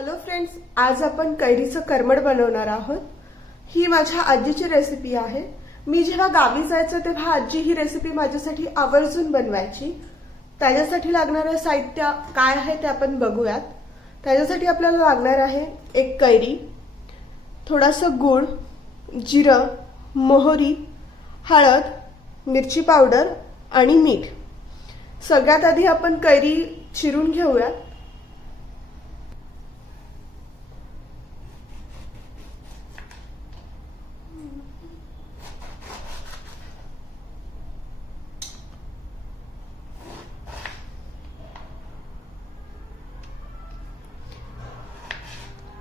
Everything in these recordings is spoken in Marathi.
हॅलो फ्रेंड्स, आज आपण कैरीचं करमट बनवणार आहोत। ही माझ्या आजीची रेसिपी आहे। मी जेव्हा गावी जायचं तेव्हा आजी ही रेसिपी माझ्यासाठी आवर्जून बनवायची। त्याच्यासाठी लागणारे साहित्य काय आहे ते आपण बघूयात। त्याच्यासाठी आपल्याला लागणार आहे एक कैरी, थोडासा गूळ, जिरं, मोहरी, हळद, मिरची पावडर आणि मीठ। सगळ्यात आधी आपण कैरी चिरून घेऊया।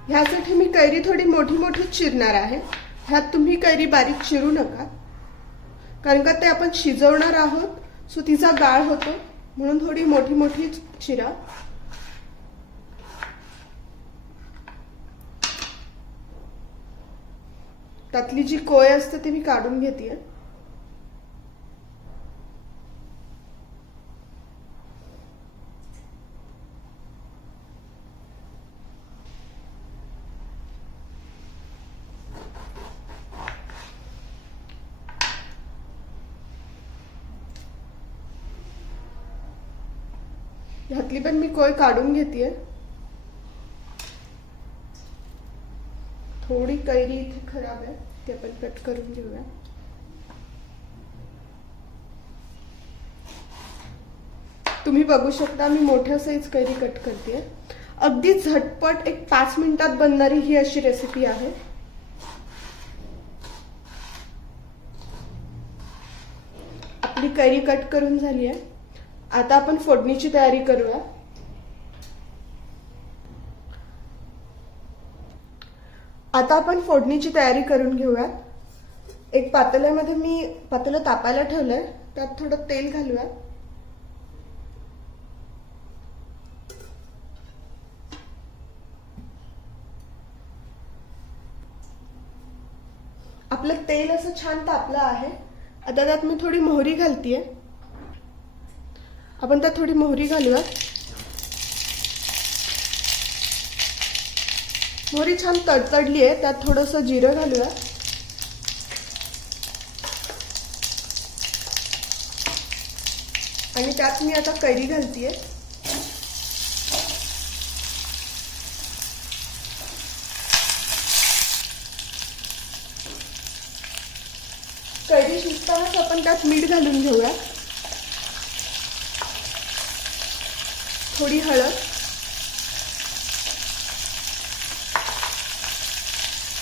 ह्यासाठी मी कैरी थोडी मोठी मोठी चिरणार आहे। ह्यात तुम्ही कैरी बारीक चिरू नका, कारण का ते आपण शिजवणार आहोत, सो तिचा गाळ होतो, म्हणून थोडी मोठी मोठी चिरा। त्यातली जी कोय असते ती मी काढून घेतेय। ह्यातली पण मी कोय काढून घेतेय। थोडी कैरी इथे खराब आहे, ती आपण कट करून घेऊया। तुम्ही बघू शकता मी मोठ्या साईज कैरी कट करतेय। अगदी झटपट एक 5 मिनिटात बनणारी ही अशी रेसिपी आहे। आपली कैरी कट करून झाली आहे। आता आपण फोडणीची तयारी करूया। करून घेऊया। एक पातेल्यामध्ये मी पातेलं तापायला ठेवलंय, त्यात थोडं तेल घालूया। आपलं तेल असं छान तापलं आहे। आता त्यात मी थोडी मोहरी घालतेय। आपण त्यात थोडी मोहरी घालूया। मोहरी छान तडतडली आहे, त्यात थोडंसं जिरं घालूया। आणि त्यात मी आता कैरी घालतेय। कैरी शिजतानाच आपण त्यात मीठ घालून घेऊया। थोडी हळद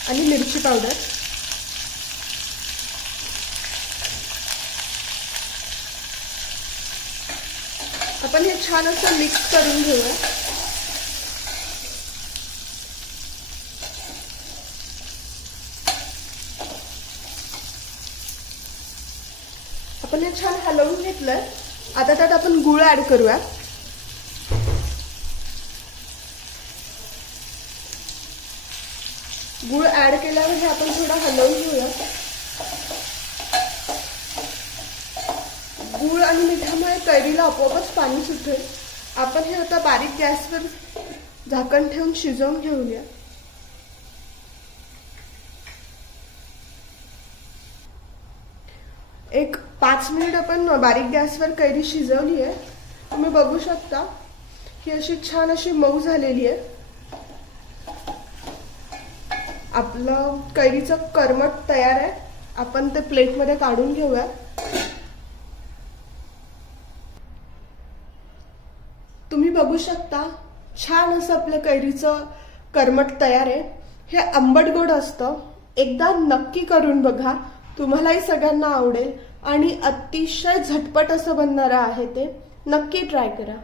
आणि मिरची पावडर। आपण हे छान असं मिक्स करून घेऊया। आपण हे छान हलवून घेतलंय। आता त्यात आपण गूळ ऍड करूया। गूळ ऍड केल्यावर हे आपण थोडं हलवून घेऊया। गूळ आणि मिठामुळे कैरीला आपोआपच पाणी सुटेल। आपण हे आता बारीक गॅसवर झाकण ठेवून शिजवून घेऊया। एक 5 मिनिट आपण बारीक गॅसवर कैरी शिजवली आहे। तुम्ही बघू शकता ही अशी छान अशी मऊ झालेली आहे। आपलं कैरीचं करमट तयार आहे। आपण ते प्लेटमध्ये काढून घेऊया। तुम्ही बघू शकता छान असं आपलं कैरीचं करमट तयार आहे। हे आंबट गोड असतं। एकदा नक्की करून बघा, तुम्हालाही सगळ्यांना आवडेल आणि अतिशय झटपट असं बनणार आहे ते। नक्की ट्राय करा।